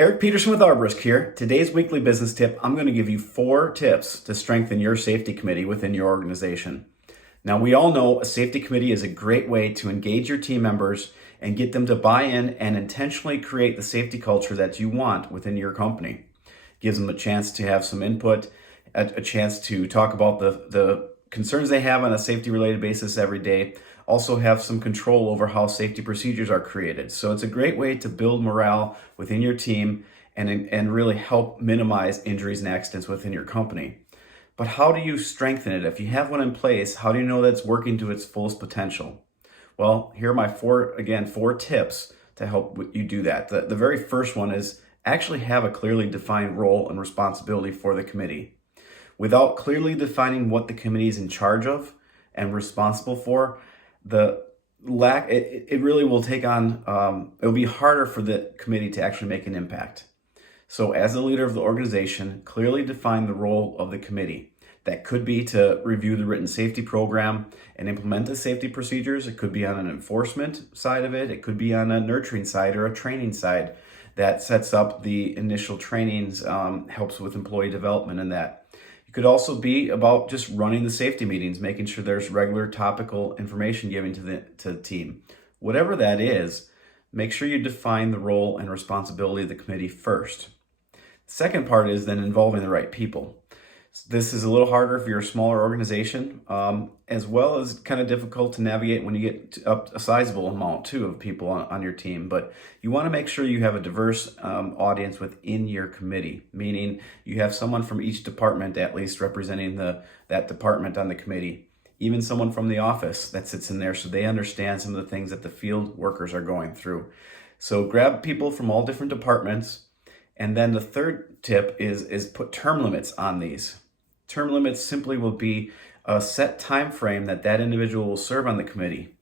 Eric Peterson with Arborisk here. Today's weekly business tip, I'm going to give you 4 tips to strengthen your safety committee within your organization. Now, we all know a safety committee is a great way to engage your team members and get them to buy in and intentionally create the safety culture that you want within your company. Gives them a chance to have some input, a chance to talk about the concerns they have on a safety related basis every day. Also have some control over how safety procedures are created. So it's a great way to build morale within your team and really help minimize injuries and accidents within your company. But how do you strengthen it? If you have one in place, how do you know that's working to its fullest potential? Well, here are my 4 tips to help you do that. The very first one is actually have a clearly defined role and responsibility for the committee. Without clearly defining what the committee is in charge of and responsible for, it really will take on, it'll be harder for the committee to actually make an impact. So as the leader of the organization, clearly define the role of the committee. That could be to review the written safety program and implement the safety procedures. It could be on an enforcement side of it. It could be on a nurturing side or a training side that sets up the initial trainings, helps with employee development and that. It could also be about just running the safety meetings, making sure there's regular topical information given to the team. Whatever that is, make sure you define the role and responsibility of the committee first. The second part is then involving the right people. This is a little harder if you're a smaller organization, as well as kind of difficult to navigate when you get up a sizable amount too of people on your team. But you want to make sure you have a diverse audience within your committee, meaning you have someone from each department at least representing that department on the committee, even someone from the office that sits in there so they understand some of the things that the field workers are going through. So grab people from all different departments. And then the third tip is put term limits on these. Term limits simply will be a set time frame that individual will serve on the committee.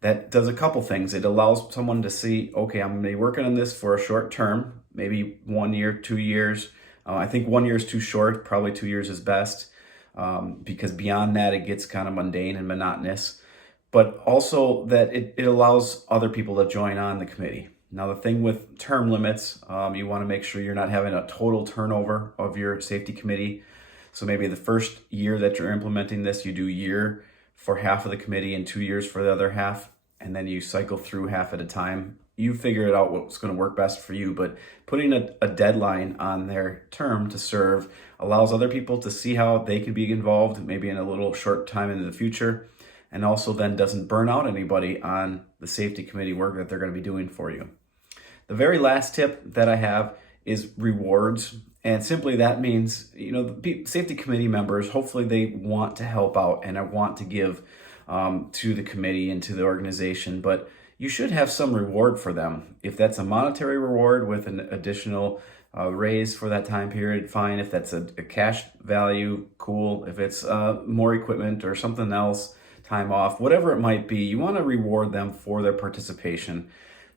That does a couple things. It allows someone to see, okay, I'm going to be working on this for a short term, maybe 1 year, 2 years. I think 1 year is too short. Probably 2 years is best, because beyond that, it gets kind of mundane and monotonous. But also that it allows other people to join on the committee. Now, the thing with term limits, you want to make sure you're not having a total turnover of your safety committee. So maybe the first year that you're implementing this, you do a year for half of the committee and 2 years for the other half, and then you cycle through half at a time. You figure it out what's going to work best for you, but putting a deadline on their term to serve allows other people to see how they can be involved, maybe in a little short time into the future, and also then doesn't burn out anybody on the safety committee work that they're going to be doing for you. The very last tip that I have is rewards. And simply that means, the safety committee members, hopefully they want to help out and I want to give to the committee and to the organization, but you should have some reward for them. If that's a monetary reward with an additional raise for that time period, fine. If that's a cash value, cool. If it's more equipment or something else, time off, whatever it might be, you want to reward them for their participation.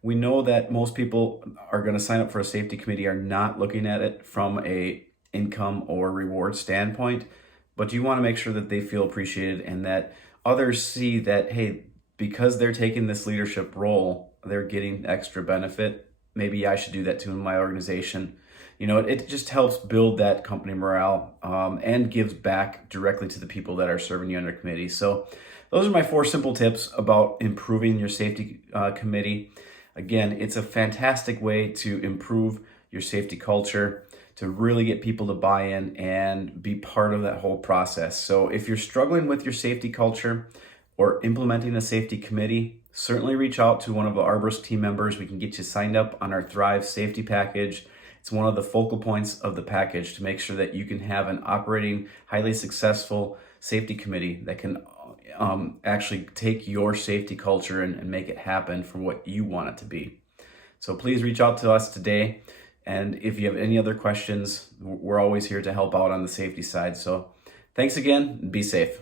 We know that most people are going to sign up for a safety committee are not looking at it from a income or reward standpoint, but you want to make sure that they feel appreciated and that others see that, hey, because they're taking this leadership role, they're getting extra benefit. Maybe I should do that too in my organization. It just helps build that company morale and gives back directly to the people that are serving you under committee. So those are my 4 simple tips about improving your safety committee. Again, it's a fantastic way to improve your safety culture, to really get people to buy in and be part of that whole process. So if you're struggling with your safety culture or implementing a safety committee, certainly reach out to one of the Arborisk team members. We can get you signed up on our Thrive safety package. It's one of the focal points of the package to make sure that you can have an operating, highly successful safety committee that can actually take your safety culture and make it happen for what you want it to be. So please reach out to us today. And if you have any other questions, we're always here to help out on the safety side. So thanks again and be safe.